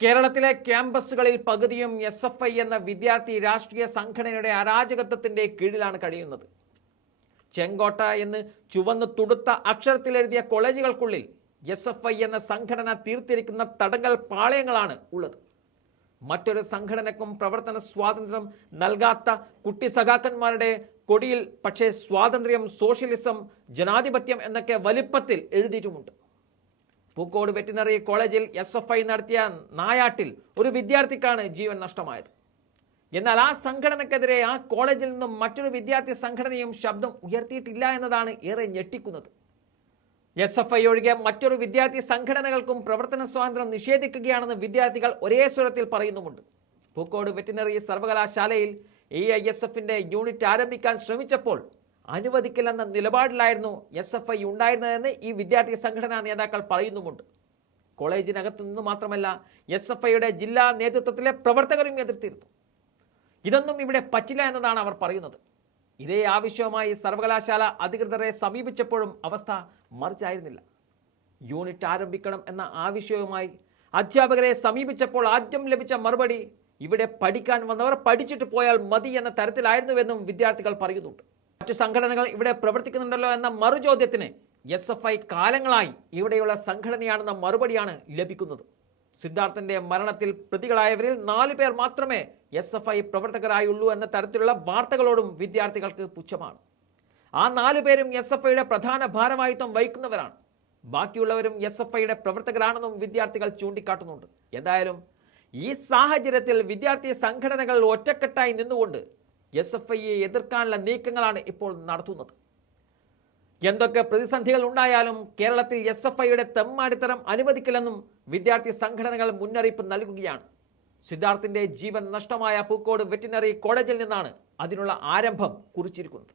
കേരളത്തിലെ ക്യാമ്പസുകളിൽ പകുതിയും എസ് എഫ് ഐ എന്ന വിദ്യാർത്ഥി രാഷ്ട്രീയ സംഘടനയുടെ അരാജകത്വത്തിന്റെ കീഴിലാണ് കഴിയുന്നത്. ചെങ്കോട്ട എന്ന് ചുവന്ന് തുടുത്ത അക്ഷരത്തിലെഴുതിയ കോളേജുകൾക്കുള്ളിൽ എസ് എഫ് ഐ എന്ന സംഘടന തീർത്തിരിക്കുന്ന തടങ്കൽ പാളയങ്ങളാണ് ഉള്ളത്. മറ്റൊരു സംഘടനക്കും പ്രവർത്തന സ്വാതന്ത്ര്യം നൽകാത്ത കുട്ടി സഖാക്കന്മാരുടെ കൊടിയിൽ പക്ഷേ സ്വാതന്ത്ര്യം സോഷ്യലിസം ജനാധിപത്യം എന്നൊക്കെ വലിപ്പത്തിൽ എഴുതിയിട്ടുമുണ്ട്. പൂക്കോട് വെറ്റിനറി കോളേജിൽ എസ് എഫ് ഐ നടത്തിയ നായാട്ടിൽ ഒരു വിദ്യാർത്ഥിക്കാണ് ജീവൻ നഷ്ടമായത്. എന്നാൽ ആ സംഘടനക്കെതിരെ ആ കോളേജിൽ നിന്നും മറ്റൊരു വിദ്യാർത്ഥി സംഘടനയും ശബ്ദം ഉയർത്തിയിട്ടില്ല എന്നതാണ് ഏറെ ഞെട്ടിക്കുന്നത്. എസ് എഫ് ഐ ഒഴികെ മറ്റൊരു വിദ്യാർത്ഥി സംഘടനകൾക്കും പ്രവർത്തന സ്വാതന്ത്ര്യം നിഷേധിക്കുകയാണെന്ന് വിദ്യാർത്ഥികൾ ഒരേ സ്വരത്തിൽ പറയുന്നുമുണ്ട്. പൂക്കോട് വെറ്റിനറി സർവകലാശാലയിൽ എ ഐ എസ് എഫിന്റെ യൂണിറ്റ് ആരംഭിക്കാൻ ശ്രമിച്ചപ്പോൾ അനുവദിക്കില്ലെന്ന നിലപാടിലായിരുന്നു എസ് എഫ് ഐ ഉണ്ടായിരുന്നതെന്ന് ഈ വിദ്യാർത്ഥി സംഘടനാ നേതാക്കൾ പറയുന്നുമുണ്ട്. കോളേജിനകത്തു നിന്ന് മാത്രമല്ല എസ് എഫ് ഐയുടെ ജില്ലാ നേതൃത്വത്തിലെ പ്രവർത്തകരും എതിർത്തിരുന്നു. ഇതൊന്നും ഇവിടെ പറ്റില്ല എന്നതാണ് അവർ പറയുന്നത്. ഇതേ ആവശ്യവുമായി സർവകലാശാല അധികൃതരെ സമീപിച്ചപ്പോഴും അവസ്ഥ മറിച്ചായിരുന്നില്ല. യൂണിറ്റ് ആരംഭിക്കണം എന്ന ആവശ്യവുമായി അധ്യാപകരെ സമീപിച്ചപ്പോൾ ആദ്യം ലഭിച്ച മറുപടി ഇവിടെ പഠിക്കാൻ വന്നവർ പഠിച്ചിട്ട് പോയാൽ മതി എന്ന തരത്തിലായിരുന്നുവെന്നും വിദ്യാർത്ഥികൾ പറയുന്നുണ്ട്. മറ്റു സംഘടനകൾ ഇവിടെ പ്രവർത്തിക്കുന്നുണ്ടല്ലോ എന്ന മറുചോദ്യത്തിന് എസ് എഫ് ഐ കാലങ്ങളായി ഇവിടെയുള്ള സംഘടനയാണെന്ന മറുപടിയാണ് ലഭിക്കുന്നത്. സിദ്ധാർത്ഥന്റെ മരണത്തിൽ പ്രതികളായവരിൽ നാലു പേർ മാത്രമേ എസ് എഫ് ഐ പ്രവർത്തകരായുള്ളൂ എന്ന തരത്തിലുള്ള വാർത്തകളോടും വിദ്യാർത്ഥികൾക്ക് പുച്ഛമാണ്. ആ നാലു പേരും എസ് എഫ് ഐയുടെ പ്രധാന ഭാരമായിത്വം വഹിക്കുന്നവരാണ്. ബാക്കിയുള്ളവരും എസ് എഫ് ഐയുടെ പ്രവർത്തകരാണെന്നും വിദ്യാർത്ഥികൾ ചൂണ്ടിക്കാട്ടുന്നുണ്ട്. എന്തായാലും ഈ സാഹചര്യത്തിൽ വിദ്യാർത്ഥി സംഘടനകൾ ഒറ്റക്കെട്ടായി നിന്നുകൊണ്ട് എസ് എഫ് ഐയെ എതിർക്കാനുള്ള നീക്കങ്ങളാണ് ഇപ്പോൾ നടത്തുന്നത്. എന്തൊക്കെ പ്രതിസന്ധികൾ ഉണ്ടായാലും കേരളത്തിൽ എസ് എഫ് ഐയുടെ തെമ്മാടിത്തരം അനുവദിക്കില്ലെന്നും വിദ്യാർത്ഥി സംഘടനകൾ മുന്നറിയിപ്പ് നൽകുകയാണ്. സിദ്ധാർത്ഥിന്റെ ജീവൻ നഷ്ടമായ പൂക്കോട് വെറ്റിനറി കോളേജിൽ നിന്നാണ് അതിനുള്ള ആരംഭം കുറിച്ചിരിക്കുന്നത്.